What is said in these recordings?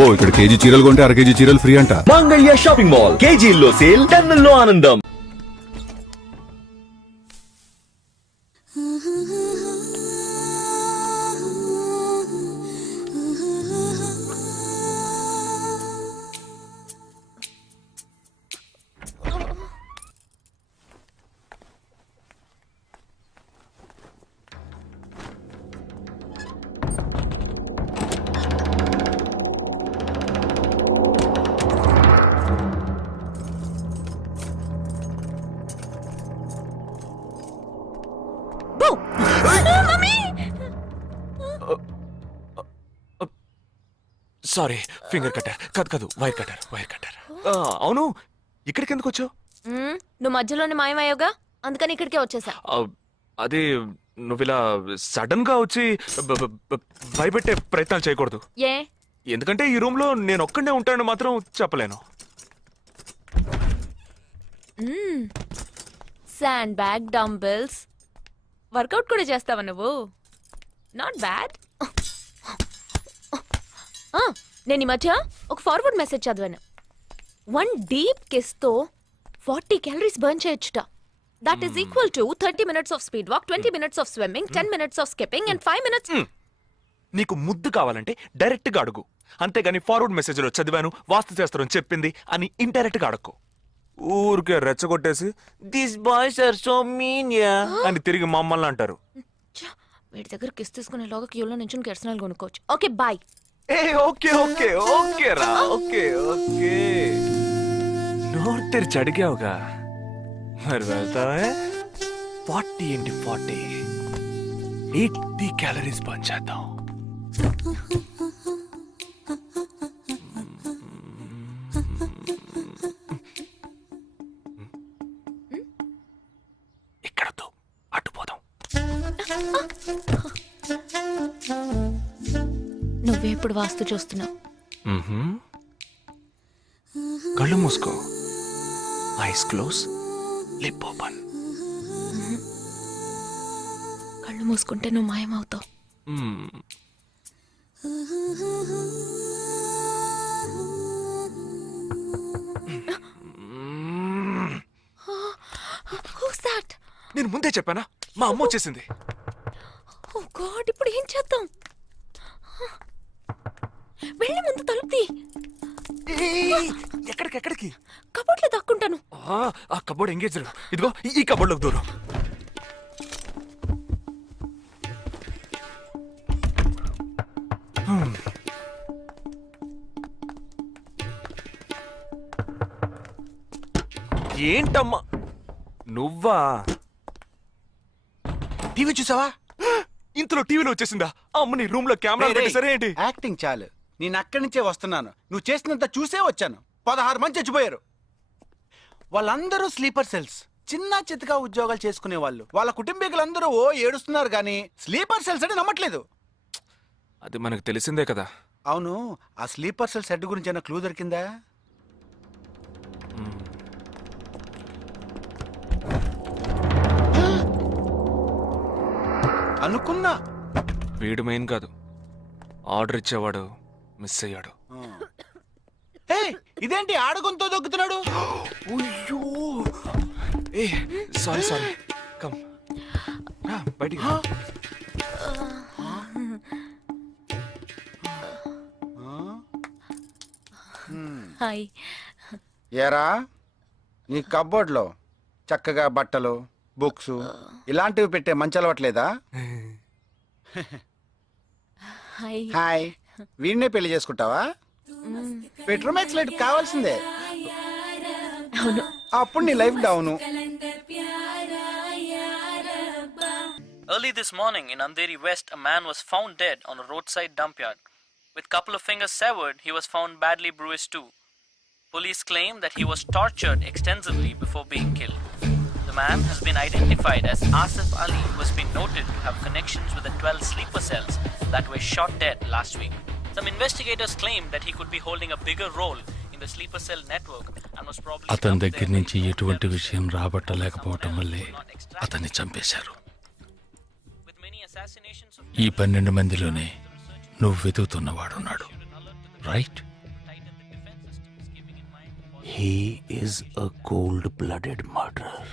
అబ్బో ఇక్కడ కేజీ చీరలు కొంటే అర కేజీ చీరలు ఫ్రీ అంట. మంగళ్య షాపింగ్ మాల్, కేజీల్లో సేల్, టన్నుల్లో ఆనందం. సారీ, ఫింగర్ కట్టర్ కాదు వైర్ కట్టర్. అవును, ఇక్కడికి ఎందుకు వచ్చావు? నువ్వు మధ్యలోనే మాయమయ్యోగా, అందుకని ఇక్కడికే వచ్చేసా. అదే నువ్వు ఇలా సడన్ గా వచ్చి భయపెట్టే ప్రయత్నాలు చేయకూడదు. ఏ? ఎందుకంటే ఈ రూమ్ లో నేను ఒక్కడే ఉంటానని మాత్రం చెప్పలేను. శాండ్ బ్యాగ్, డంబెల్స్, వర్కౌట్ కూడా చేస్తావా నువ్వు? Not bad. నేను ఈ మధ్య ఒక ఫార్వర్డ్ మెసేజ్ చదివాను. 1 డీప్ కిస్ తో 40 క్యాలరీస్ బర్న్ చేయొచ్చుట. That is equal to 30 minutes of speed walk, 20 minutes of swimming, 10 minutes of skipping and 5 minutes. నీకు ముద్దు కావాలంటే డైరెక్ట్ గా అడుగు, అంతేగాని ఫార్వర్డ్ మెసేజ్ లో చదివాను, వాస్తు శాస్త్రం చెప్పింది అని ఇండైరెక్ట్ గా అడక్కు. ఊరికే రెచ్చగొట్టేసి this boys are so mean అని తిరిగి మమ్మల్ని అంటారు. వీడి దగ్గర కిస్ తీసుకునేలోగా క్యూలో నుంచి కెర్సనాలు కొనుక్కోవచ్చు. Okay bye. ఓకే రా, ఓకే. నోరు తెరిచి అడిగావుగా, మరి వెళ్తావే? 40 into 40 80 క్యాలరీస్ బర్న్ చేద్దాం. ఇక్కడతో అటుపోదాం. నువ్వే ఇప్పుడు వాస్తు చూస్తున్నావు. కళ్ళు మూసుకో, ఐస్ క్లోజ్, లిప్ ఓపెన్. కళ్ళు మూసుకుంటే నువ్వు మాయమవుతావు. నేను ముందే చెప్పానా, మా అమ్మ వచ్చేసింది. ఓ గాడ్, ఇప్పుడు ఏం చేద్దాం? వెళ్ళి ముందు తలుపుతి. ఎక్కడికి? కబోర్డ్లో దక్కుంటాను. ఆ కబోర్డ్ ఎంగేజ్. ఇదిగో ఈ కబోర్డ్లోకి దూరం. ఏంటమ్మా నువ్వా? టీవీ చూసావా? ఇంతలో టీవీలో వచ్చేసిందా? అమ్మని రూమ్ లో కెమెరా పెట్టేసరే ఏంటి? యాక్టింగ్ చాలు. నేను అక్కడి నుంచే వస్తున్నాను. నువ్వు చేసినంత చూసే వచ్చాను. 16 మంది చచ్చిపోయారు. వాళ్ళందరూ స్లీపర్ సెల్స్, చిన్న చిత్తగా ఉద్యోగాలు చేసుకునే వాళ్ళు. వాళ్ళ కుటుంబీకులందరూ ఏడుస్తున్నారు కానీ స్లీపర్ సెల్స్ అని నమ్మట్లేదు. అది మనకు తెలిసిందే కదా. అవును, ఆ స్లీపర్ సెల్స్ హెడ్ గురించి ఏమైనా క్లూ దొరికిందా? అనుకున్నా. వీడు మెయిన్ కాదు, ఆర్డర్ ఇచ్చేవాడు మిస్ అయ్యాడు. ఇదేంటి ఆడగొంతో దొక్కుతున్నాడు? సారీ కమ్ బయటికి. హాయ్. ఏరా, నీ కబోర్డ్లో చక్కగా బట్టలు, బుక్స్ ఇలాంటివి పెట్టే మంచి అలవట్లేదా? హాయ్, వీడినే పెళ్లి చేసుకుంటావా? బెడ్రూమ్ ఎక్స్లైట్ కావాల్సిందే. అప్పుడు నీ life down. Early this morning in Andheri West, a man was found dead on a roadside dump yard. With couple of fingers severed, he was found badly bruised too. Police claim that he was tortured extensively before being killed. The man has been identified as Asif Ali, who has been noted to have connections with the 12 sleeper cells that were shot dead last week. Some investigators claim that he could be holding a bigger role in the sleeper cell network and was probably అతని దగ్గర నుంచి ఎటువంటి విషయం రాబట్టలేకపోవటం వల్లే అతన్ని చంపేశారు. ఈ 12 మందిలోనే నువ్వు వెతుకుతున్నవాడున్నాడు, right? He is a cold blooded murderer.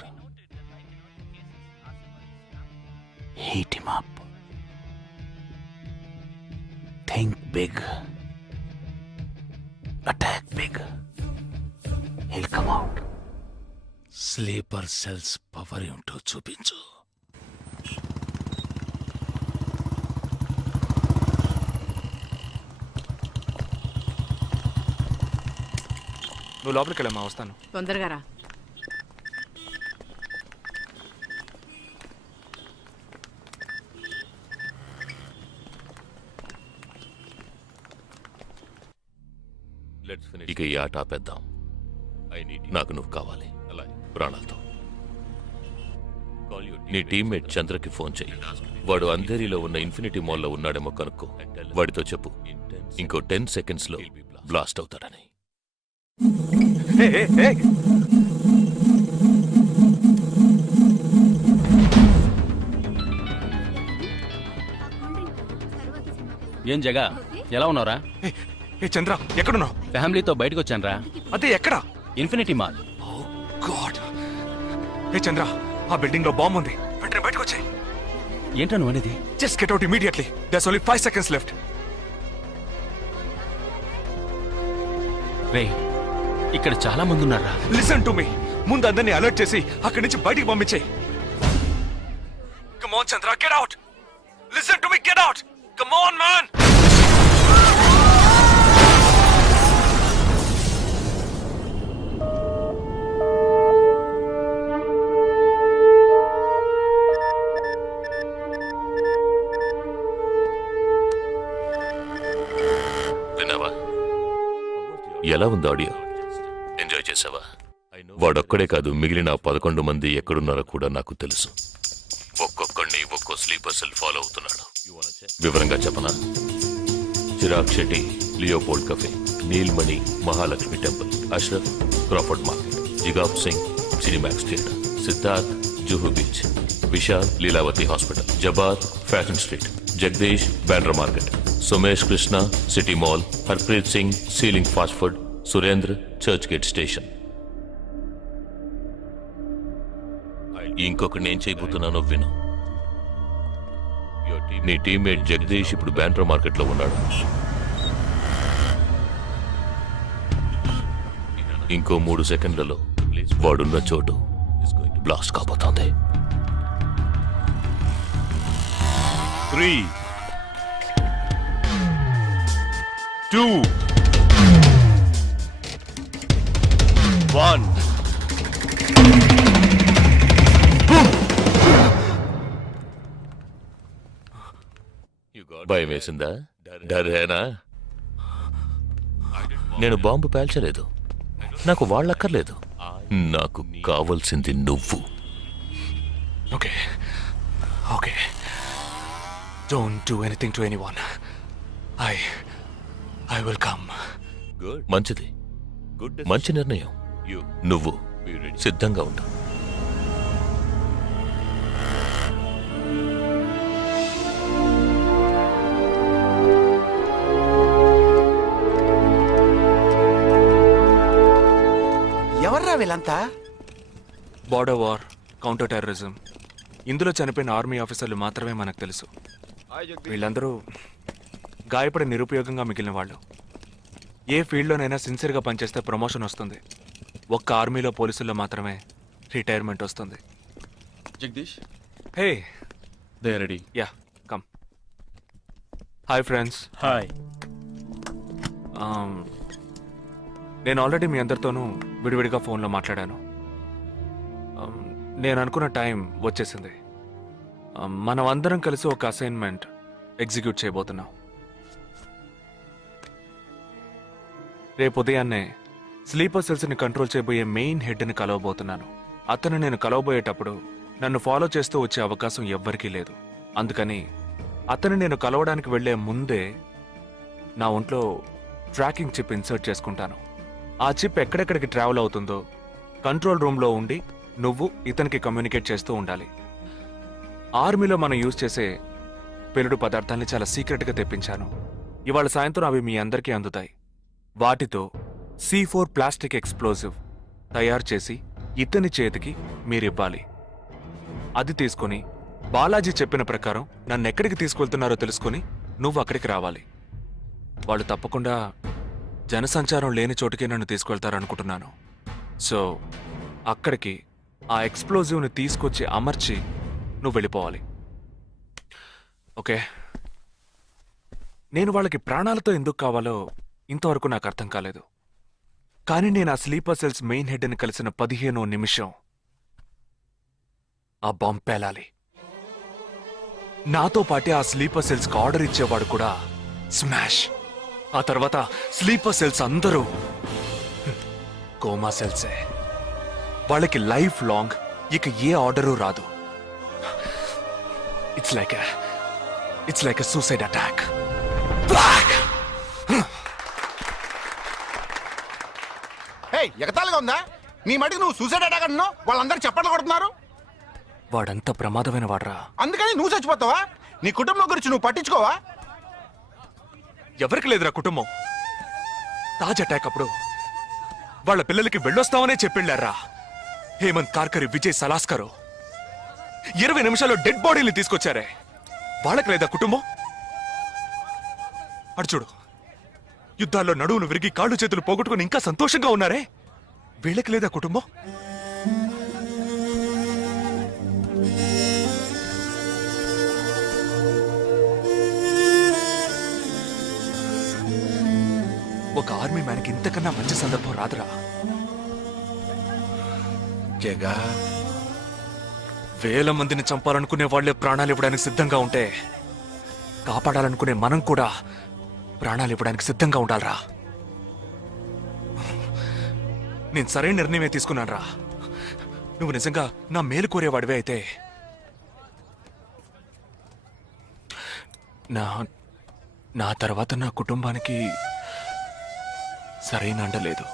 Heat him up. Think big. Attack big. He'll come out. Sleeper cells power ఏంటో చూపించు. నువ్వు లోపలికి వెళ్ళమ్మా, వస్తాను. తొందరగా రా. ఇక ఈ ఆట ఆపేద్దాం. నాకు నువ్వు కావాలి ప్రాణాలతో. నీ టీమ్మేట్ చంద్రకి ఫోన్ చెయ్యి. వాడు అంధేరిలో ఉన్న ఇన్ఫినిటీ మాల్లో ఉన్నాడేమో కనుక్కో. వాడితో చెప్పు ఇంకో 10 seconds లో బ్లాస్ట్ అవుతాడని. ఏం జగా, ఎలా ఉన్నావురా? ఏ చంద్ర, ఎక్కడున్నావు? ఫ్యామిలీతో బయటకు వచ్చానురా. అదే ఎక్కడ? Infinity mall. గాడ్. ఏ చంద్ర, ఆ బిల్డింగ్ లో బాంబు ఉంది. వెంటనే బయటకు వచ్చాయి. ఏంట్రా నువ్వు అనేది? Just get out immediately. There's only 5 seconds left. రే, ఇక్కడ చాలా మంది ఉన్నారా? Listen to me. ముందు అందరినీ అలర్ట్ చేసి అక్కడి నుంచి బయటికి పంపించేయి. Come on Chandra, get out. Listen to me, get out. Come on man. విన్నావా? ఎలా ఉంది ఆడియో? ఎంజాయ్ చేసావా? వాడొక్కడే కాదు, మిగిలిన 11 మంది ఎక్కడున్నారో కూడా నాకు తెలుసు. ఒక్కొక్కడిని ఒక్కో స్లీపర్ సెల్ ఫాలో అవుతున్నాడు. వివరంగా చెప్పనా? Chirag Shetty, Leopold cafe, Neelmani, Mahalakshmi temple, Ashraf, Crawford market, జిగాబ్ Singh, cinemax theatre, Siddharth, Juhu beach, Vishal, Lilavati hospital, జబాద్, fashion street, Jagdish, Bandra market, Sumesh Krishna, city mall, Harpreet Singh, ceiling fast food, Surendra, Churchgate station. ఇంకొకటి నేను చేయబోతున్నానో విను. నీ టీమ్మేట్ జగదీష్ ఇప్పుడు బ్యాండ్రా మార్కెట్ లో ఉన్నాడు. ఇంకో 3 సెకండ్లలో వాడున్న చోటు బ్లాస్ట్ కాబోతోంది. 3, 2, 1. భయం వేసిందా? డరేనా? నేను బాంబు పేల్చలేదు. నాకు వాళ్ళక్కర్లేదు. నాకు కావలసింది నువ్వు. Okay, okay. Don't do anything to anyone. I will come. మంచిది, మంచి నిర్ణయం. నువ్వు సిద్ధంగా ఉండు. ఎవర్రా వీళ్ళంతా? బార్డర్ వార్, కౌంటర్ టెర్రరిజం, ఇందులో చనిపోయిన ఆర్మీ ఆఫీసర్లు మాత్రమే మనకు తెలుసు. వీళ్ళందరూ గాయపడి నిరుపయోగంగా మిగిలిన వాళ్ళు. ఏ ఫీల్డ్లోనైనా సిన్సియర్గా పనిచేస్తే ప్రమోషన్ వస్తుంది. ఒక్క ఆర్మీలో పోలీసుల్లో మాత్రమే రిటైర్మెంట్ వస్తుంది. Jagdish, hey, they ready. Ya, come. Hi friends. Hi. నేను ఆల్రెడీ మీ అందరితోనూ విడివిడిగా ఫోన్లో మాట్లాడాను. నేను అనుకున్న టైం వచ్చేసింది. మనం అందరం కలిసి ఒక అసైన్మెంట్ ఎగ్జిక్యూట్ చేయబోతున్నాం. రేపు ఉదయాన్నే స్లీపర్ సెల్స్ని కంట్రోల్ చేయబోయే మెయిన్ హెడ్ని కలవబోతున్నాను. అతను నేను కలవబోయేటప్పుడు నన్ను ఫాలో చేస్తూ వచ్చే అవకాశం ఎవ్వరికీ లేదు. అందుకని అతను నేను కలవడానికి వెళ్లే ముందే నా ఒంట్లో ట్రాకింగ్ చిప్ ఇన్సర్ట్ చేసుకుంటాను. ఆ చిప్ ఎక్కడెక్కడికి ట్రావెల్ అవుతుందో కంట్రోల్ రూమ్లో ఉండి నువ్వు ఇతనికి కమ్యూనికేట్ చేస్తూ ఉండాలి. ఆర్మీలో మనం యూజ్ చేసే పెలుడు పదార్థాల్ని చాలా సీక్రెట్గా తెప్పించాను. ఇవాళ సాయంత్రం అవి మీ అందరికీ అందుతాయి. వాటితో C4 ప్లాస్టిక్ ఎక్స్ప్లోజివ్ తయారు చేసి ఇతని చేతికి మీరివ్వాలి. అది తీసుకొని బాలాజీ చెప్పిన ప్రకారం నన్ను ఎక్కడికి తీసుకెళ్తున్నారో తెలుసుకొని నువ్వు అక్కడికి రావాలి. వాళ్ళు తప్పకుండా జనసంచారం లేని చోటుకే నన్ను తీసుకెళ్తారనుకుంటున్నాను. సో అక్కడికి ఆ ఎక్స్ప్లోజివ్ని తీసుకొచ్చి అమర్చి నువ్వు వెళ్ళిపోవాలి. ఓకే? నేను వాళ్ళకి ప్రాణాలతో ఎందుకు కావాలో ఇంతవరకు నాకు అర్థం కాలేదు. కానీ నేను ఆ స్లీపర్ సెల్స్ మెయిన్ హెడ్ని కలిసిన 15వ నిమిషం ఆ బాంబ్ పేలాలి. నాతో పాటే ఆ స్లీపర్ సెల్స్కి ఆర్డర్ ఇచ్చేవాడు కూడా స్మాష్. ఆ తర్వాత స్లీపర్ సెల్స్ అందరూ కోమా సెల్సే. వాళ్ళకి లైఫ్ లాంగ్ ఇక ఏ ఆర్డరు రాదు. It's like a suicide attack. ఎగతాళిగా ఉందా? నీ మటుకు నువ్వు సూసైడ్ అటాక్ అంటున్నావు, వాళ్ళందరూ చప్పట్లు కొడుతున్నారు. వాడంత ప్రమాదమైన వాడ్రా. అందుకని నువ్వు చచ్చిపోతావా? నీ కుటుంబం గురించి నువ్వు పట్టించుకోవా? ఎవరికి లేదురా కుటుంబం. తాజ్ అటాక్ అప్పుడు వాళ్ళ పిల్లలకి వెళ్ళొస్తామనే చెప్పిళ్ళారా. హేమంత్ కార్కరి, విజయ్ సలాస్కరు 20 నిమిషాల్లో డెడ్ బాడీని తీసుకొచ్చారే. వాళ్ళకి లేదా కుటుంబం? అడు చూడు, యుద్ధాల్లో నడువును విరిగి కాళ్ళు చేతులు పోగొట్టుకుని ఇంకా సంతోషంగా ఉన్నారే. వీళ్ళకి లేదా కుటుంబం? ఒక ఆర్మీ మ్యాన్కి ఇంతకన్నా మంచి సందర్భం రాదురా. జగా, వేల మందిని చంపాలనుకునే వాళ్లే ప్రాణాలు ఇవ్వడానికి సిద్ధంగా ఉంటే కాపాడాలనుకునే మనం కూడా ప్రాణాలు ఇవ్వడానికి సిద్ధంగా ఉండాలరా. నేను సరైన నిర్ణయమే తీసుకున్నానురా. నువ్వు నిజంగా నా మేలు కోరేవాడివే అయితే నా తర్వాత నా కుటుంబానికి సరైన అండ లేదు.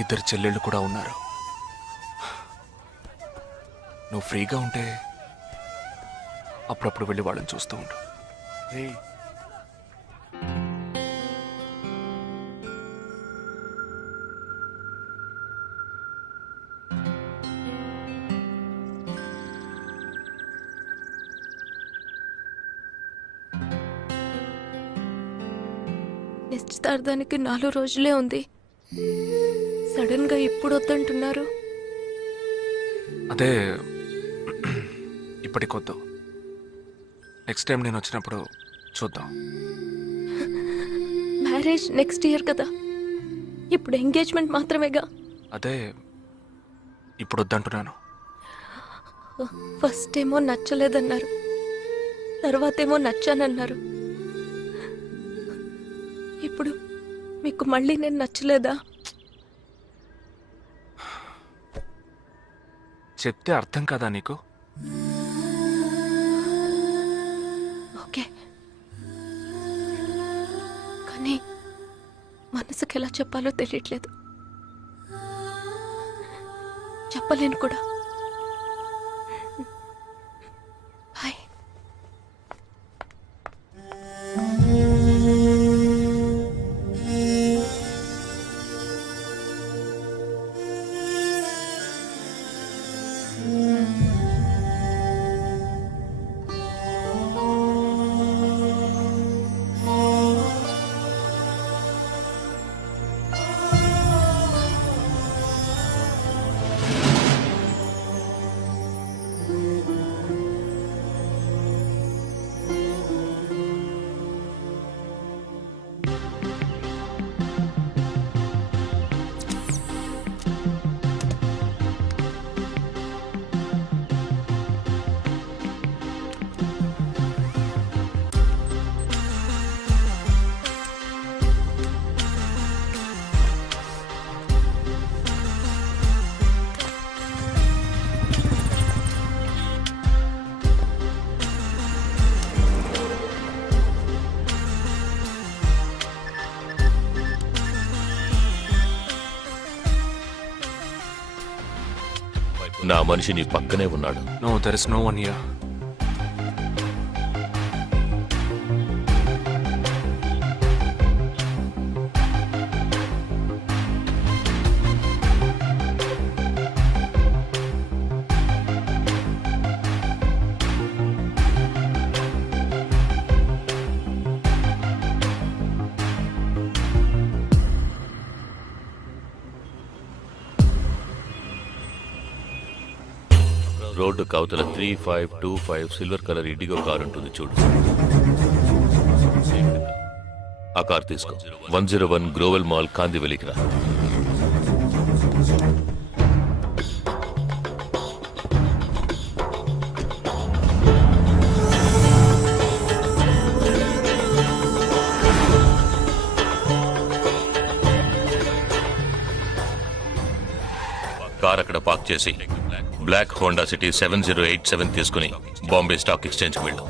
2 చెల్లెళ్ళు కూడా ఉన్నారు. నువ్వు ఫ్రీగా ఉంటే అప్పుడప్పుడు వెళ్ళి వాళ్ళని చూస్తూ ఉండు. నిశ్చితార్థానికి 4 రోజులే ఉంది. సడన్ గా ఇప్పుడు వద్దంటున్నారు. అదే ఇప్పటికొద్దు. నెక్స్ట్ టైం నేను వచ్చినప్పుడు చూద్దాం. మ్యారేజ్ నెక్స్ట్ ఇయర్ కదా, ఇప్పుడు ఎంగేజ్మెంట్ మాత్రమేగా. అదే ఇప్పుడు వద్దంటున్నాను. ఫస్ట్ ఏమో నచ్చలేదన్నారు, తర్వాతేమో నచ్చానన్నారు. ఇప్పుడు మీకు మళ్ళీ నేను నచ్చలేదా? చెప్తే అర్థం కాదా నీకు? ఓకే, కానీ మనసుకి ఎలా చెప్పాలో తెలియట్లేదు. చెప్పలేను కూడా. బాయ్. నా మనిషి నీ పక్కనే ఉన్నాడు. No, there is no one here. రోడ్డు కవతల 3525 సిల్వర్ కలర్ ఇండిగో కార్ ఉంటుంది చూడు. ఆ కార్ తీసుకో. 101 గ్రోవెల్ మాల్ కాందివెలికి రా. కార్ అక్కడ పార్క్ చేసి బ్లాక్ హోండా సిటీ 7087 తీసుకుని బాంబే స్టాక్ ఎక్స్చేంజ్కి వెళ్ళు.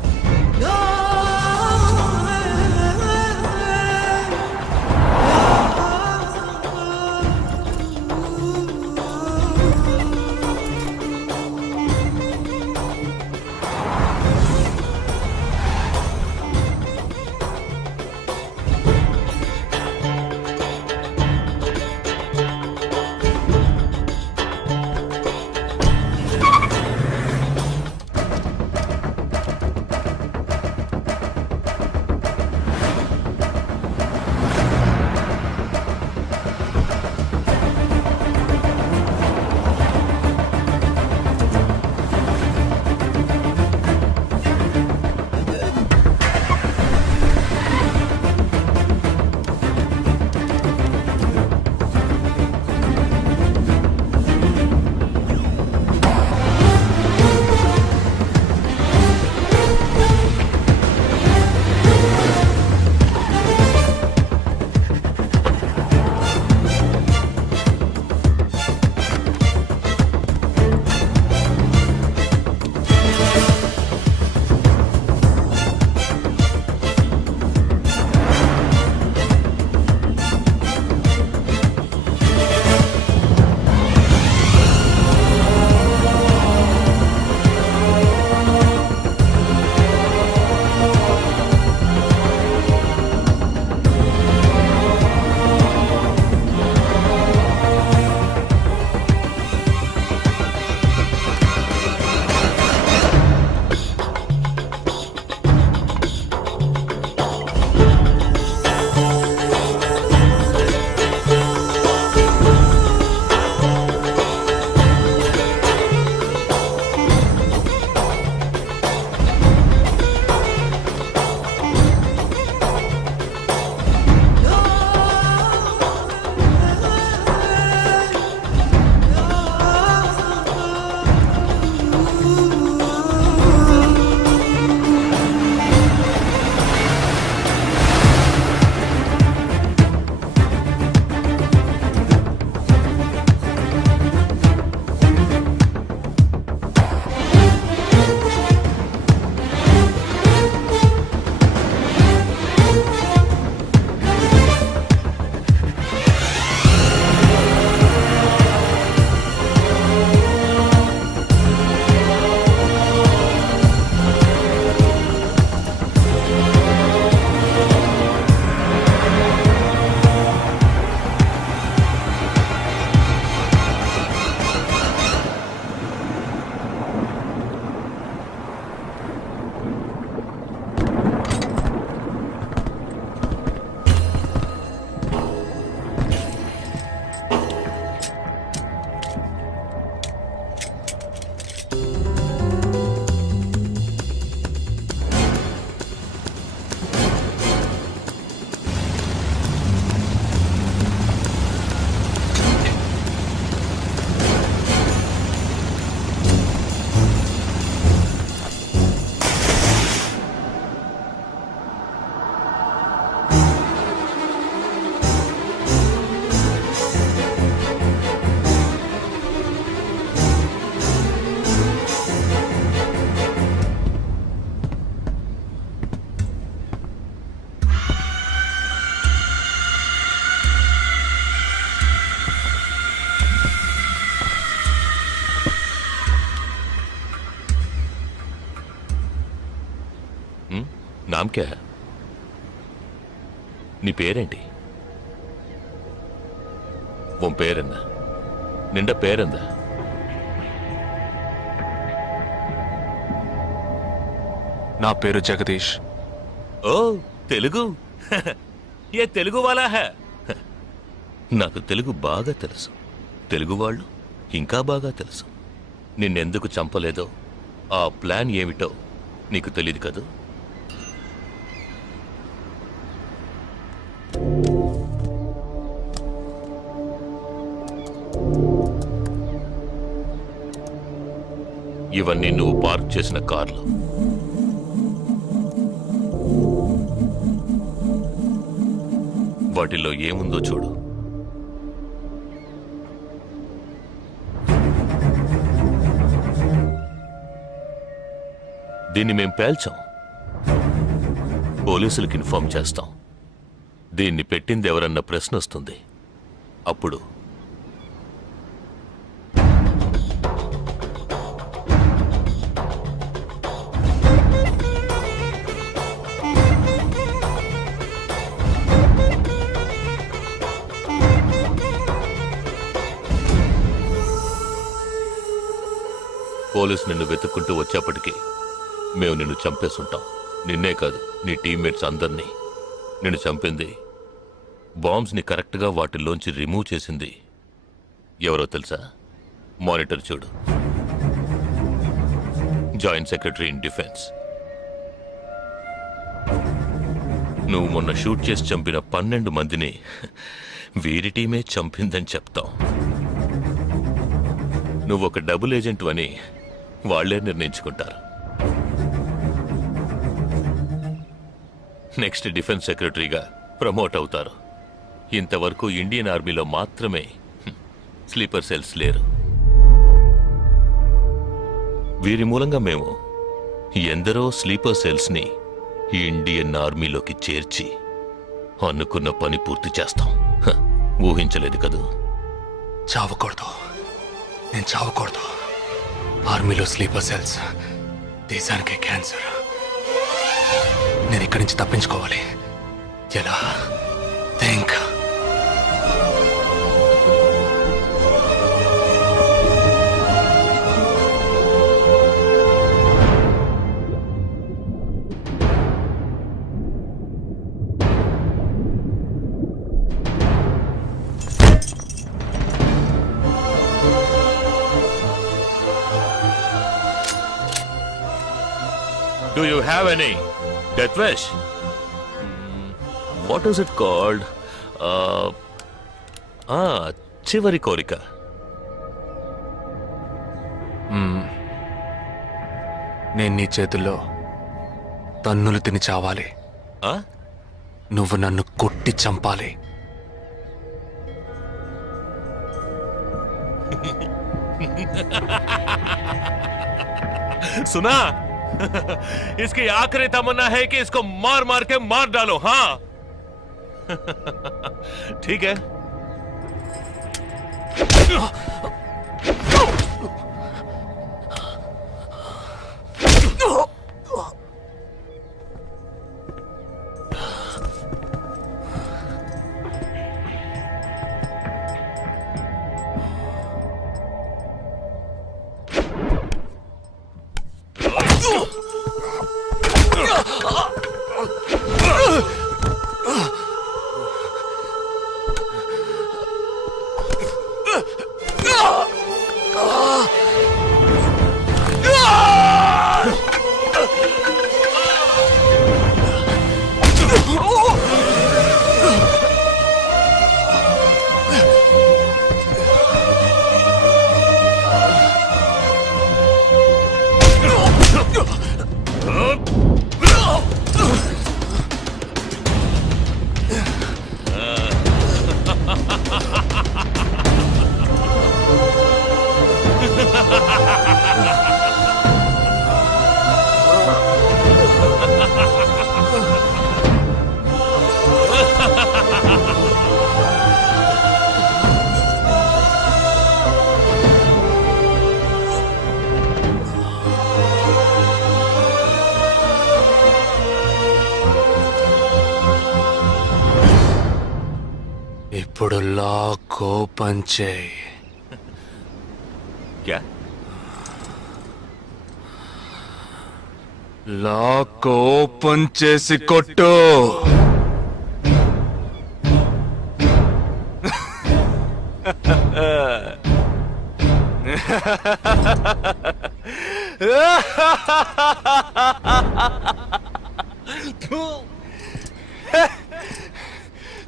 నామ్ క్యా హై? నీ పేరేంటి? ఉన్ పేరెన్న? నిండా పేరెందా? నా పేరు జగదీష్. ఓ తెలుగు. ఏ తెలుగు వాలా హై? నాకు తెలుగు బాగా తెలుసు. తెలుగు వాళ్ళు ఇంకా బాగా తెలుసు. నిన్నెందుకు చంపలేదో ఆ ప్లాన్ ఏమిటో నీకు తెలియదు కదూ? ఇవన్నీ నువ్వు పార్క్ చేసిన కార్లు. వాటిల్లో ఏముందో చూడు. దీన్ని మేం పేల్చాం. పోలీసులకు ఇన్ఫార్మ్ చేస్తాం. దీన్ని పెట్టింది ఎవరన్న ప్రశ్న వస్తుంది. అప్పుడు పోలీసు నిన్ను వెతుక్కుంటూ వచ్చేప్పటికీ మేము నిన్ను చంపేసుంటాం. నిన్నే కాదు, నీ టీమ్మేట్స్ అందరినీ. నిన్ను చంపింది, బాంబ్స్ని కరెక్ట్గా వాటిల్లోంచి రిమూవ్ చేసింది ఎవరో తెలుసా? మానిటర్ చూడు. Joint secretary in defence. నువ్వు మొన్న షూట్ చేసి చంపిన 12 మందిని వీరి టీమే చంపిందని చెప్తాం. నువ్వు ఒక డబుల్ ఏజెంట్ అని వాళ్లే నిర్ణయించుకుంటారు. నెక్స్ట్ డిఫెన్స్ సెక్రటరీగా ప్రమోట్ అవుతారు. ఇంతవరకు ఇండియన్ ఆర్మీలో మాత్రమే స్లీపర్ సెల్స్ లేరు. వీరి మూలంగా మేము ఎందరో స్లీపర్ సెల్స్ని ఇండియన్ ఆర్మీలోకి చేర్చి అనుకున్న పని పూర్తి చేస్తాం. ఊహించలేదు కదూ? చావకూడదు, నేను చావకూడదు. ఆర్మీలో స్లీపర్ సెల్స్ దేశానికే క్యాన్సర్. నేను ఇక్కడి నుంచి తప్పించుకోవాలి. ఎలా? Think. Do you have any death wish? What is it called? చివరి కోరిక. నేను నీ చేతుల్లో తన్నులు తిని చావాలి. నువ్వు నన్ను కొట్టి చంపాలి. सुना? इसकी आखिरी तमन्ना है कि इसको मार मार के मार डालो. हाँ ठीक है. ఇప్పుడు లాక్ ఓపెన్ చేయి. क्या? లాక్ ఓపెన్ చేసి కొట్టు.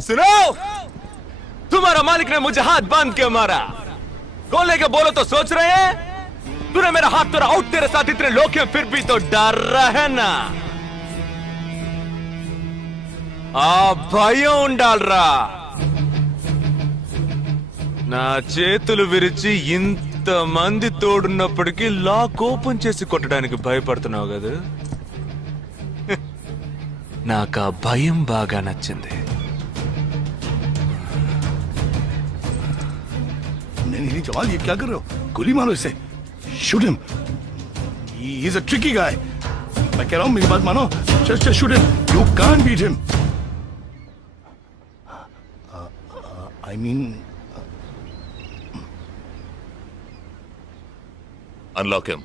सुनो, तुम्हारा मालिक ने मुझे हाथ बांध के मारा। कौन लेके बोलो तो सोच रहे हैं? तूने मेरा हाथ तोड़ा आउट, तेरे साथ इतने लोग हैं फिर भी तो डर रहा है ना। భయం ఉండాలరా. నా చేతులు విరిచి ఇంతమంది తోడున్నప్పటికీ లాక్ ఓపెన్ చేసి కొట్టడానికి భయపడుతున్నావు కదా. నాకు ఆ భయం బాగా నచ్చింది. नहीं जवान, ये क्या कर रहे हो? गोली मारो इसे. Shoot him. He is a tricky guy. मैं कह रहा हूं, मेरी बात मानो. Just shoot him. You can't beat him. I mean, unlock him.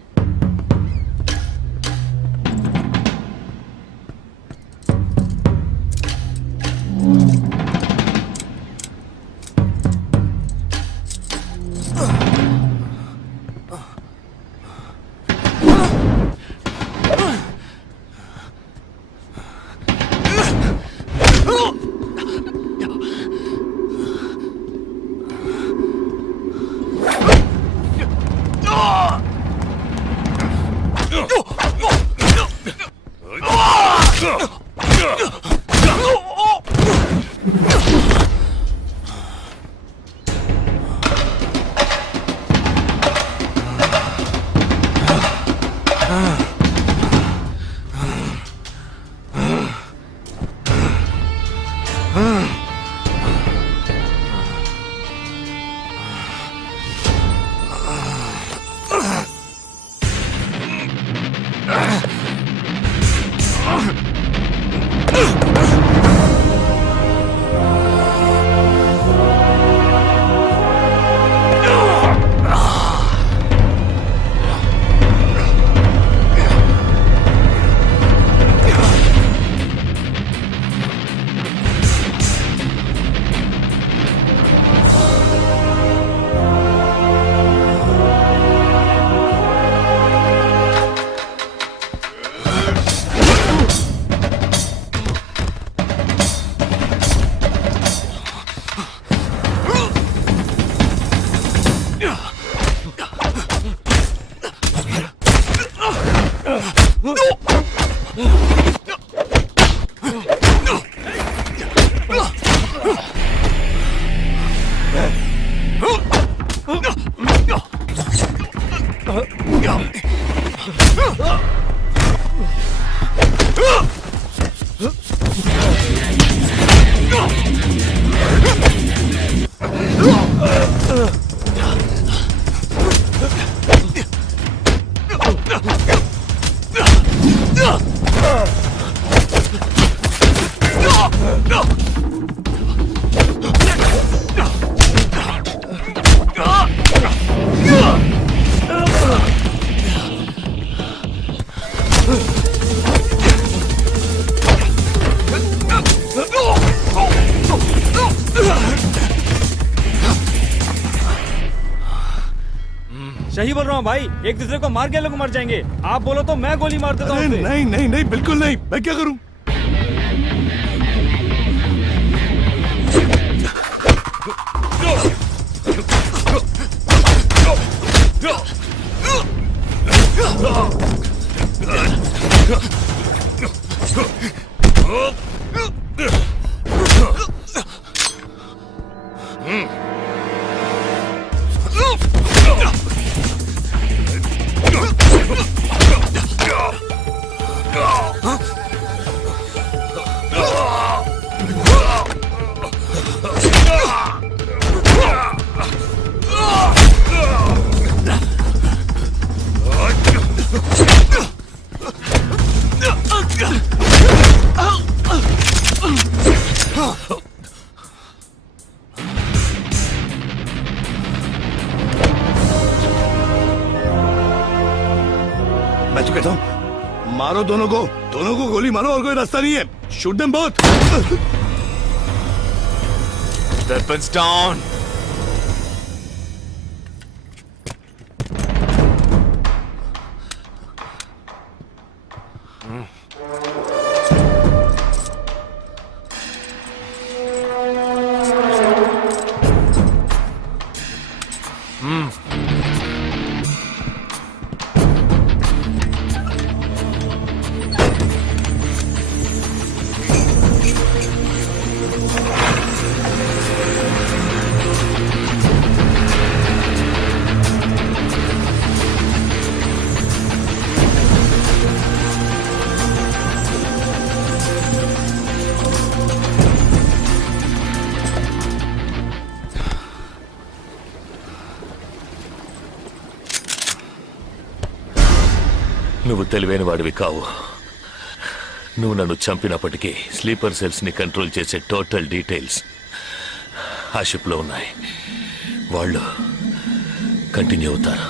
सही बोल रहा हूँ भाई, एक दूसरे को मार के लोग मर जाएंगे. आप बोलो तो मैं गोली मार देता हूँ. नहीं नहीं नहीं, बिल्कुल नहीं. मैं क्या करूं? मैं तो कहता हूं, मारो दोनों को गोली मारो और कोई रास्ता नहीं है. Shoot them both. Weapons down. నువ్వు తెలివైన వాడివి కావు. నువ్వు నన్ను చంపినప్పటికీ స్లీపర్ సెల్స్ని కంట్రోల్ చేసే టోటల్ డీటెయిల్స్ ఆ షిప్లో ఉన్నాయి. వాళ్ళు కంటిన్యూ అవుతారు.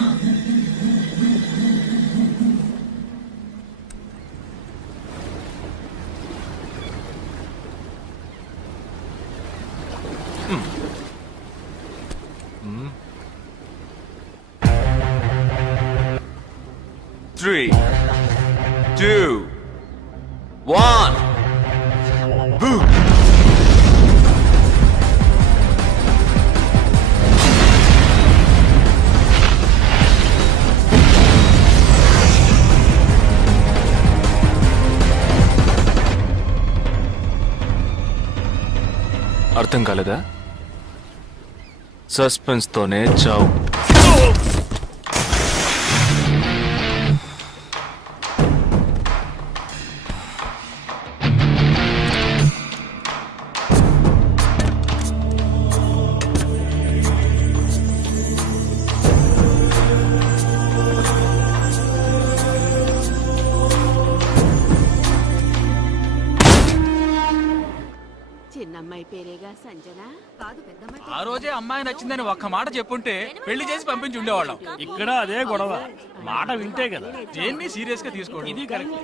Three, two, one. Boom. అర్థం కాలేదా? సస్పెన్స్ తోనే చావు. చిన్నమ్మాయి పేరేగా సంజన కాదు పెద్దమ్మాయి. ఆ రోజే అమ్మాయి నచ్చిందని ఒక్క మాట చెప్పుంటే పెళ్లి చేసి పంపించి ఉండేవాళ్ళం. ఇక్కడ అదే గొడవ, మాట వింటే కదా దేన్ని సీరియస్ గా తీసుకోండి. ఇది కరెక్ట్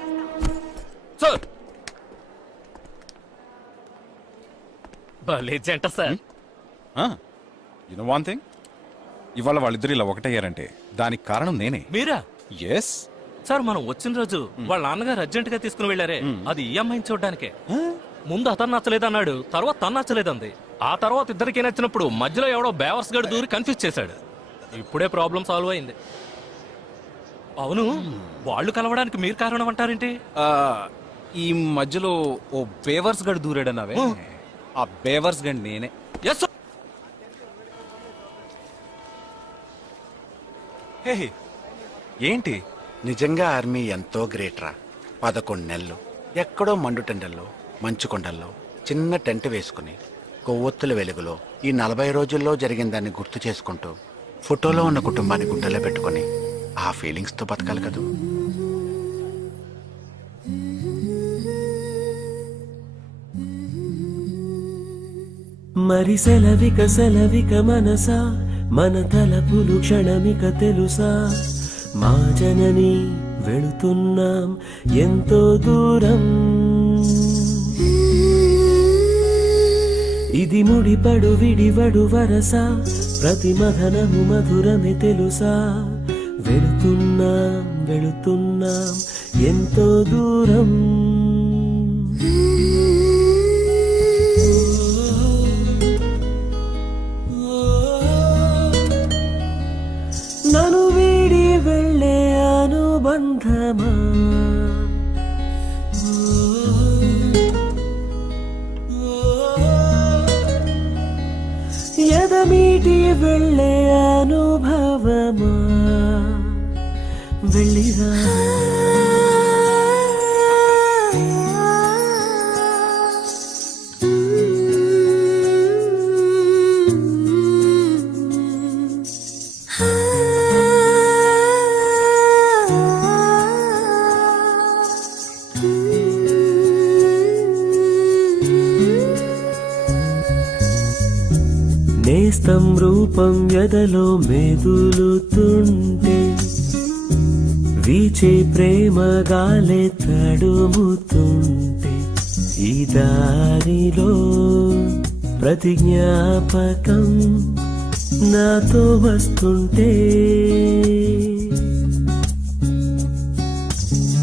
సార్. భలే జంట sir. You know one thing, ఇవాళ వాళ్ళిద్దరు ఇలా ఒకటయ్యారంటే దానికి కారణం నేనే. మీరా? ఎస్ సార్ మనం వచ్చిన రోజు వాళ్ళ నాన్నగారు అర్జెంట్ గా తీసుకుని వెళ్ళారే, అది ఈ అమ్మాయిని చూడడానికే. ముందు అతను నచ్చలేదన్నాడు, తర్వాత తను నచ్చలేదంది. ఆ తర్వాత ఇద్దరికి నచ్చినప్పుడు మధ్యలో ఎవడో బేవర్స్ గడు దూరి కన్ఫ్యూజ్ చేశాడు. ఇప్పుడే ప్రాబ్లం సాల్వ్ అయింది. అవును, వాళ్ళు కలవడానికి మీరు కారణం అంటారేంటి? ఈ మధ్యలో ఓ బేవర్స్ గడు దూరాడన్నావే, ఆ బేవర్స్ గడి నేనే. ఎస్. హే, ఏంటి? నిజంగా ఆర్మీ ఎంతో గ్రేట్ రా. 11 నెలలు ఎక్కడో మండుటెండల్లో మంచు కొండల్లో చిన్న టెంట్ వేసుకుని కొవ్వొత్తుల వెలుగులో ఈ 40 రోజుల్లో జరిగిన దాన్ని గుర్తు చేసుకుంటూ ఫోటోలో ఉన్న కుటుంబాన్ని గుండెలో పెట్టుకొని ఆ ఫీలింగ్స్తో బతకాలి కదూ. మరి సెలవిక మనసా, మన తలపులు క్షణమిక తెలుసా, మా జనని వెళుతున్నాం ఎంతో దూరం. ఇది ముడిపడు విడివడు వరస, ప్రతి మధనము మధురమే తెలుసా, వెళుతున్నాం ఎంతో దూరం. నన్ను వీడి వెళ్ళే అనుబంధమా, ఎదమీటి వెళ్ళే అనుభవమా, వెళ్ళిరా. నేస్తం రూపం ఎదలో మెదులుతుంటే, వీచే ప్రేమ గాలే తడుముతుంటే, ఈ దారిలో ప్రతి జ్ఞాపకం నాతో వస్తుంటే,